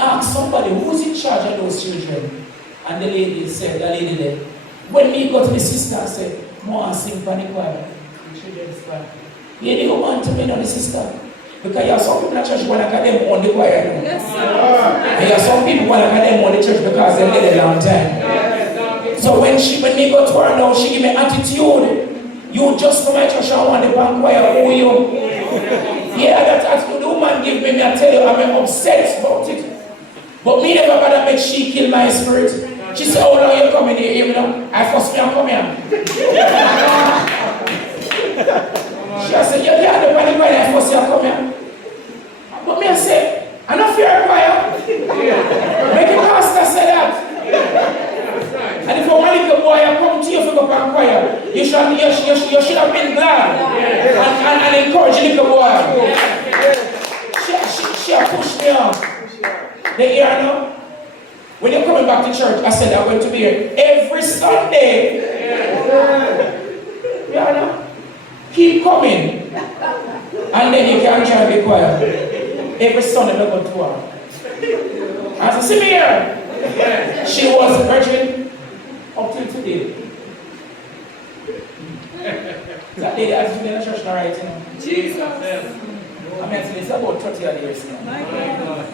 I asked somebody who's in charge of those children. And the lady there, when me go to the sister and said, More sing for the choir. The children's choir. You didn't want to be on the sister. Because you have some people in the church who want to get them on the choir. Yes, sir. And you have some people who want to get them on the church because they did a long time. So when me go to her now, she give me attitude. You just for my church, I want the band choir. Who you? Yeah, that attitude the woman give me, I tell you, I'm obsessed about it. But me never bother make she kill my spirit. She said, how long you coming here, you know? I first me and come here. She said, you can't do any choir, I first you come here. But me I say, I'm not fear of choir. Make a pastor say that. And if a little boy come to you for go and choir, you should have been glad and encourage the little boy. She pushed me off. They hear now? When you're coming back to church, I said I'm going to be here every Sunday. Yeah, no? Keep coming. And then you can try to be quiet. Every Sunday I go to her. I said, see me here. She was a virgin up till today. That lady has been in the church now, right? You know? Jesus. I mean, it's about 30 years now. My God.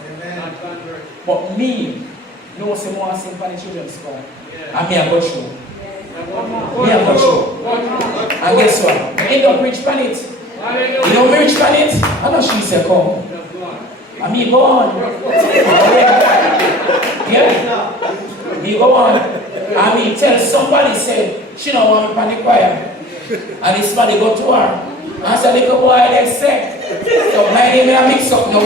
But me, no say more sing for the children's choir. And me I go show. Me I go show. And guess what? I end up rich planet. You know me rich planet? I know she said come. And me go on. Yeah? Me go on. And me tell somebody say she don't want me for the choir. And this somebody go to her. And I said little boy they say. So my name is mix up now.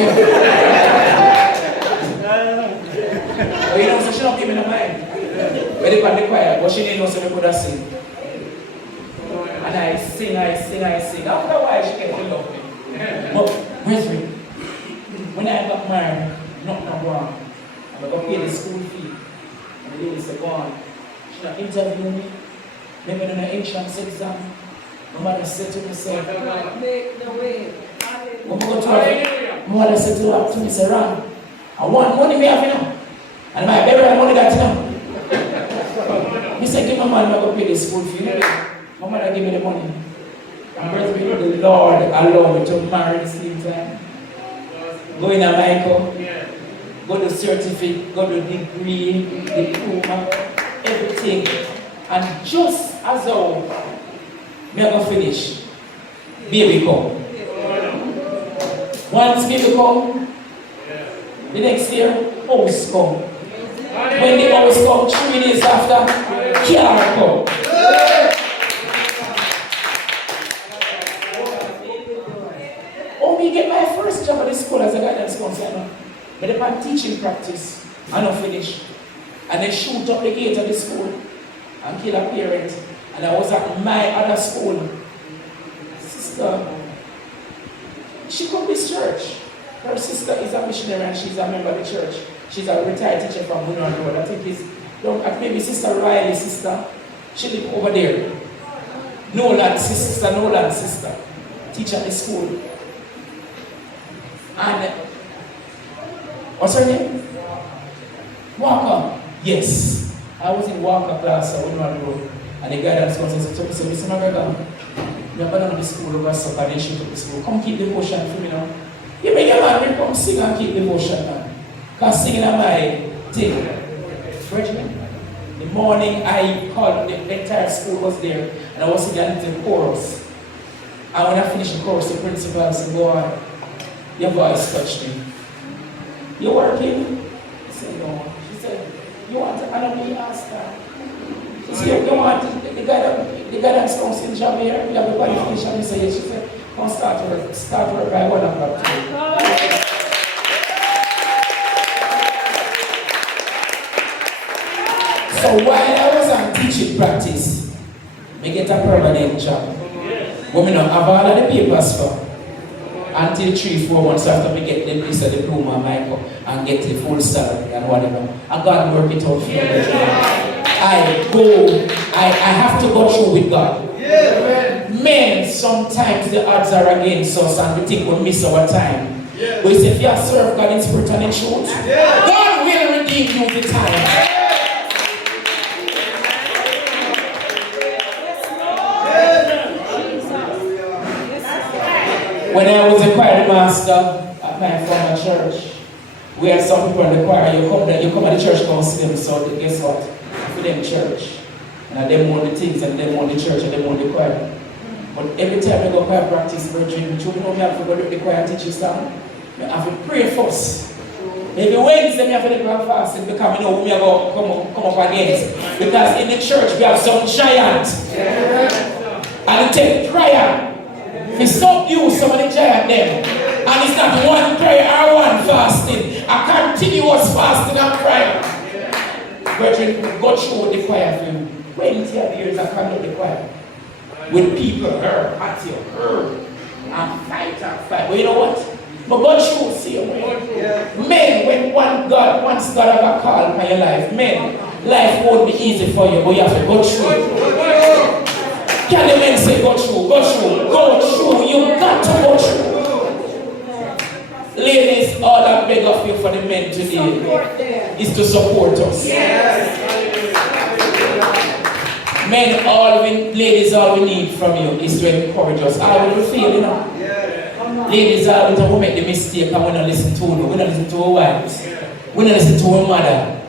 But you know, so she don't give me no mind. When they pan the choir, but she didn't know so we could have sing. And I sing. After a while, she can love me. But, brethren, when I got married, nothing wrong. I'm going to pay the school fee. And the lady said, go on. She not interview me. Maybe in an entrance exam. My mother said to me, say, Make the way. when we go to her, my mother said to me, say, Ron, I want money me have enough. And my burial money that now. He said, give my man, I'm going to pay the school fee. My mother give me the money. And brethren, the Lord allowed me to marry the same time. Go in America, go to certificate, go to degree, diploma, everything. And just as how me going to finish, baby come. Once baby come, the next year, house come. When the house come, 3 days after, car come. Oh, me get my first job at the school as a guidance counselor. But upon teaching practice, I not finish. And they shoot up the gate of the school and kill a parent. And I was at my other school. Sister, she come to this church. Her sister is a missionary and she's a member of the church. She's a retired teacher from Bunyan Road. I think it's maybe Sister Riley's sister. She live over there. Nolan's sister. Teach at the school. And what's her name? Walker. Yes. I was in Walker class on Bunyan Road. And the guidance counselor said to me, Mr. McGregor, you're going to the school over soccer, then she took the school. Come keep devotion for me now. You make your man come sing and keep devotion now. Because singing is my thing. Brethren, the morning I called, the entire school was there, and I was singing a little chorus. And when I finished the chorus, the principal said, boy, your voice touched me. You working? I said, no. She said, you want to honor me? Ask her. She said, you want the guidance counseling job here? You have the qualification? He said, yes. She said, come start work by 1 o'clock today. So while I was on teaching practice, I get a permanent job. But I don't have all of the papers for. Until 3-4 months after I get the piece of diploma and get the full salary and whatever. And God work it out for me. I have to go through with God. Men, sometimes the odds are against us and we think we miss our time. But he said, if you serve God in spirit and in truth, God will redeem you the time. When I was a choir master at my former church, we had some people in the choir. You come at the church council, so guess what? For them church. And them want the things, and them want the church, and them want the choir. But every time I go choir practice, virgin, you know me have to go to the choir teacher stand. I have to pray first. Maybe Wednesday I have to go fasting because I know who I go come up against. Because in the church we have some giant. And it takes prayer. We subdue some of the giant them. And it's not one prayer or one fasting. A continuous fasting and prayer. Brethren, go through the choir for you. 20 years I come to the choir. With people her, at you, her, and fight. But you know what? But God should see you. Men, when once God have a call for your life, men, life won't be easy for you, but you have to go through. Can the men say go through, go through, go through? You got to go through. Ladies, all I beg of you for the men today is to support us. Men, ladies, all we need from you is to encourage us. All we feel, you know. Ladies, all we don't make the mistake and we don't listen to you. We don't listen to our wives. We don't listen to our mother.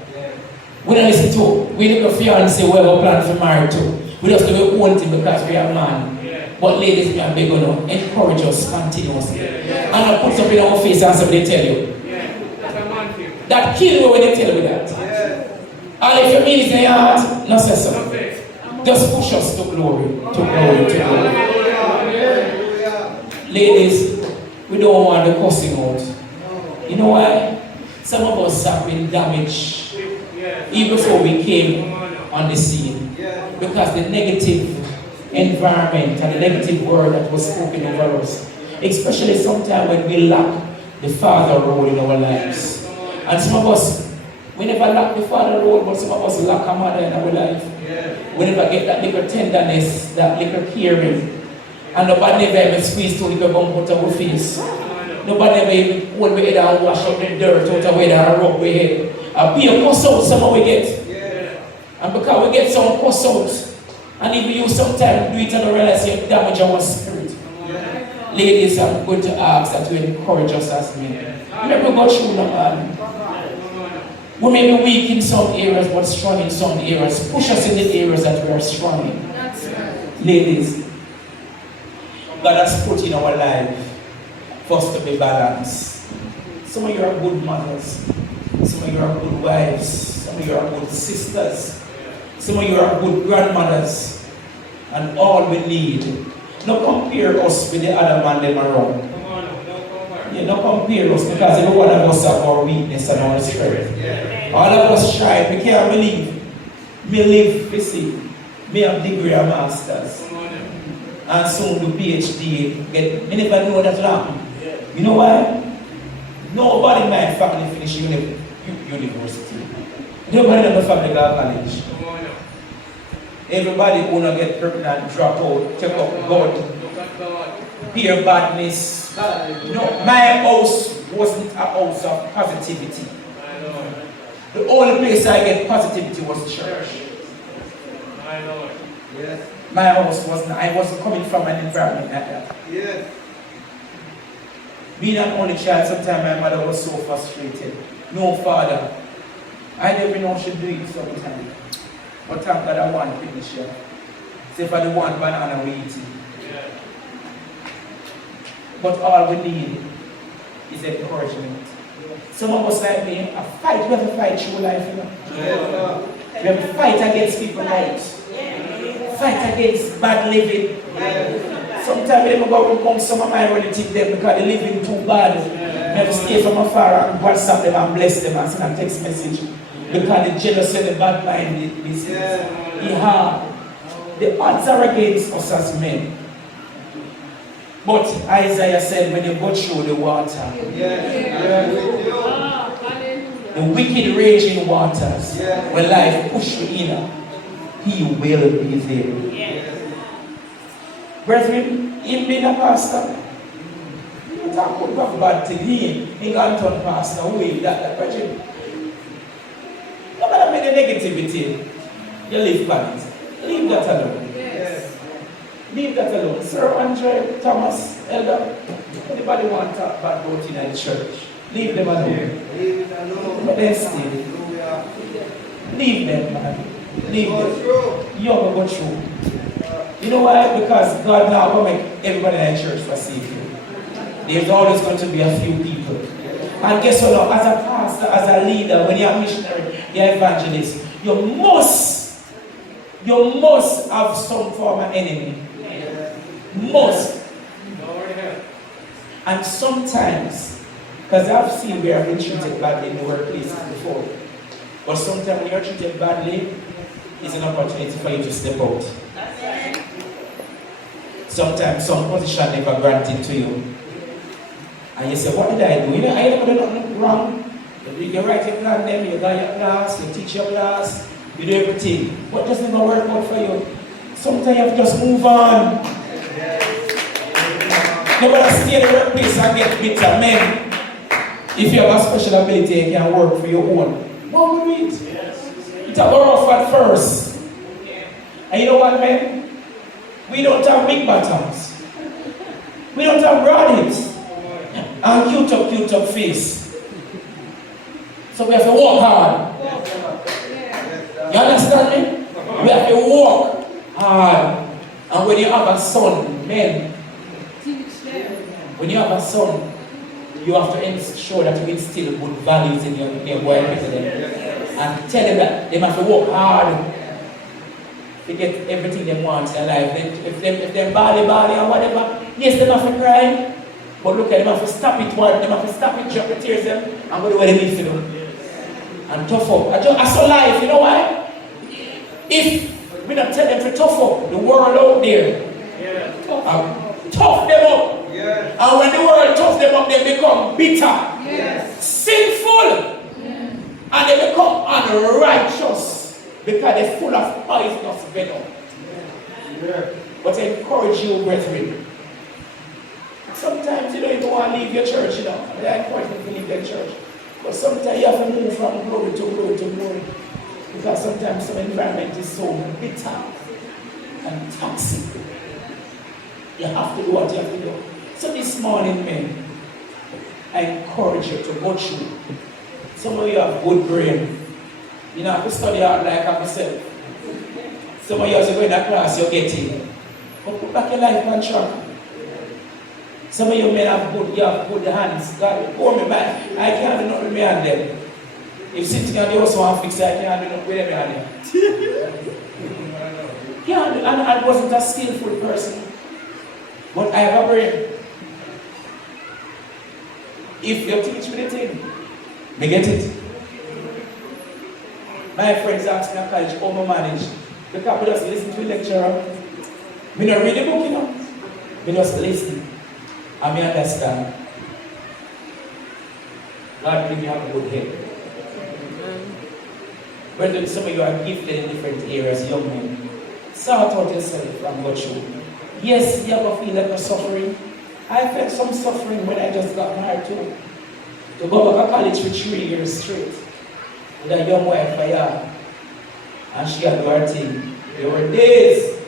We don't listen to, we look at fiancé where we plan to marry to. We just do our own thing because we are man. But ladies, we are big enough. Encourage us continuously. And I put something on our face and somebody tell you. That kill you when they tell you that. And if you mean it in your heart, no say so. Just push us to glory, to glory, to glory. Ladies, we don't want the cussing out. You know why? Some of us have been damaged even before we came on the scene. Because the negative environment and the negative word that was spoken over us, especially sometimes when we lack the father role in our lives. And some of us, we never lack the father role, but some of us lack a mother in our life. We never get that little tenderness, that little caring. And nobody never even squeeze to little bump out of our face. Nobody never even hold my head and wash up the dirt out of our head and rub my head. And be a cuss out somehow we get. And because we get some cuss out, and if you sometimes do it and realize you damage our spirit. Ladies, I'm going to ask that you encourage us as men. Let me go through the man. We may be weak in some areas, but strong in some areas. Push us in the areas that we are strong in. Ladies, God has put in our life for us to be balanced. Some of you are good mothers. Some of you are good wives. Some of you are good sisters. Some of you are good grandmothers. And all we need. Don't compare us with the other man them around. Yeah, don't compare us because every one of us have our weakness and our strength. All of us try. We can't believe. Me live, you see. Me have degree and masters. And soon do PhD. Me never know that long. You know why? Nobody in my family finish university. Nobody in my family go to college. Everybody who not get pregnant, drop out, take up God, peer badness. No, my house wasn't a house of positivity. The only place I get positivity was church. My house wasn't, I wasn't coming from an environment like that. Being an only child, sometimes my mother was so frustrated. No father. I never know she do it sometimes. But thank God I want to finish here. Say if I don't want banana, we eat it. But all we need is encouragement. Some of us like me, a fight, we have to fight through life, you know. We have to fight against people out. Fight against bad living. Sometimes they don't go to some of my relatives them because they're living too bad. I have to stay from afar and WhatsApp them and bless them and send a text message. Because the jealousy and the bad mind is hard. The odds are against us as men. But Isaiah said when you go through the water, the wicked raging waters, when life push you in, he will be there. Brethren, him being a pastor, talk about bad thing. He got turn pastor away that question. No matter the negativity, you live by it. Leave that alone. Yes. Leave that alone. Sir Andre, Thomas, Elder, anybody want to talk bad about in the church? Leave them alone. Leave it alone. Let them stay. Hallelujah. Leave them, man. Leave Go them. through. You're going to go through. You know why? Because God now will make everybody in the church receive you. There's always going to be a few people. And guess what? As a pastor, as a leader, when you're a missionary, you're an evangelist, you must have some form of enemy. Must. And sometimes, because I've seen where I've been treated badly in the workplaces before, but sometimes when you're treated badly, it's an opportunity for you to step out. Sometimes some position never granted to you. And you say, what did I do? You know, I never did nothing wrong. You write your plan, then you got your class, you teach your class, you do everything. What doesn't even work out for you? Sometimes you have to just move on. Never stay in the workplace and get bitter. Men, if you have a special ability, you can work for your own. What will it? It's a rough at first. And you know what, men? We don't have big bottoms. We don't have broad hips. And cute up face. So we have to work hard. You understand me? We have to work hard. And when you have a son, men, when you have a son, you have to ensure that you instill good values in your boy and tell them that they have to work hard to get everything they want in their life. If they're body or whatever, yes, they have to cry. But look at them, have to stop it, they have to stop it, drop the tears them, and go do what they need to do. And tough up. I saw life, you know why? If we don't tell them to tough up, the world out there, tough them up. Yes. And when the world tough them up, they become bitter, sinful, and they become unrighteous because they're full of poisonous venom. But I encourage you, brethren. Sometimes you don't even want to leave your church, you know. I encourage you to leave your church. But sometimes you have to move from glory to glory to glory. Because sometimes some environment is so bitter and toxic. You have to do what you have to do. So this morning, men, I encourage you to go through. Some of you have good brain. You know, have to study hard like I said. Some of you have to go in a class, you're getting. But put back your life on track. Some of you men have good hands. God, pour me back. I can't do nothing with my hand then. If sitting on the house want to fix it, I can't do nothing with my hand then. And I wasn't a skillful person. But I have a brain. If you teach me the thing, me get it. My friends ask me at college how I manage. Because I just listen to the lecturer. Me not read the book, you know. Me just listen. And me understand. God bring you have a good head. Brethren, some of you are gifted in different areas, young men. Sort out yourself and go through. Yes, you ever feel like a suffering. I felt some suffering when I just got married too. To go back to college for 3 years straight. With a young wife, and she had her thing. There were days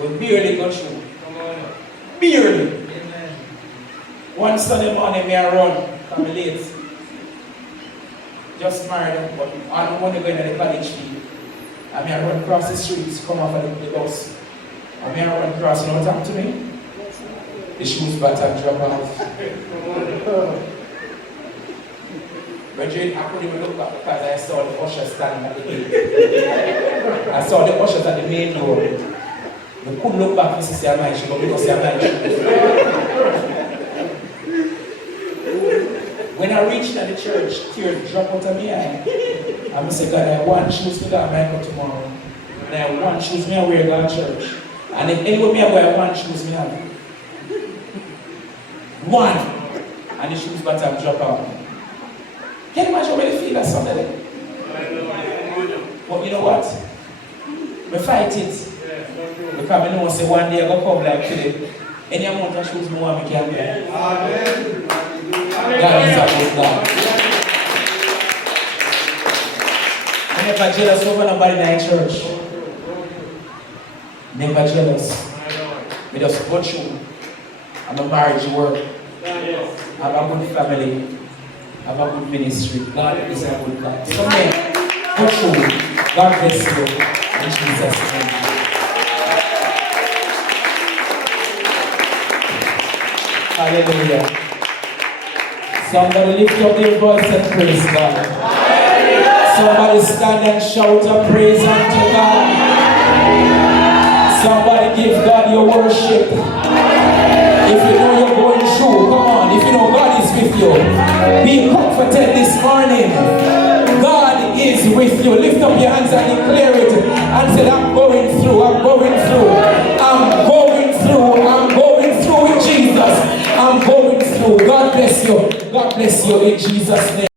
we barely got through. Barely. Amen. One Sunday morning, me I run, come late. Just married, but I don't want to go into the college field. And me I run across the streets, come off of the bus. And me I run across, you know what happened to me? The shoes button drop off. Brethren, I couldn't even look back because I saw the ushers standing at the gate. I saw the ushers at the main door. I couldn't look back to see my shoes, but because my shoes. When I reached at the church, tears dropped out of my eye. I said, God, I want shoes to go to my tomorrow. And I want shoes me I wear to church. And if anywhere me I wear, I want shoes me have. One. And the shoes bottom drop out. Can you imagine how they feel that Sunday? But you know what? We fight it. Because I know say one day I go come like today. Any amount of shoes more we can get. Amen. God is a good God. I'm never jealous over nobody in our church. Never jealous. We just go through. I'm a marriage work. Have a good family. Have a good ministry. God is a good God. So men, go through. God bless you. In Jesus' name. Hallelujah. Somebody lift up your voice and praise God. Somebody stand and shout a praise unto God. Somebody give God your worship. If you know you're going through, come on. If you know God is with you, be comforted this morning. God is with you. Lift up your hands and declare it and say, I'm going through, I'm going through, I'm going through, I'm going through with Jesus. I'm going through. God bless you. God bless you in Jesus' name.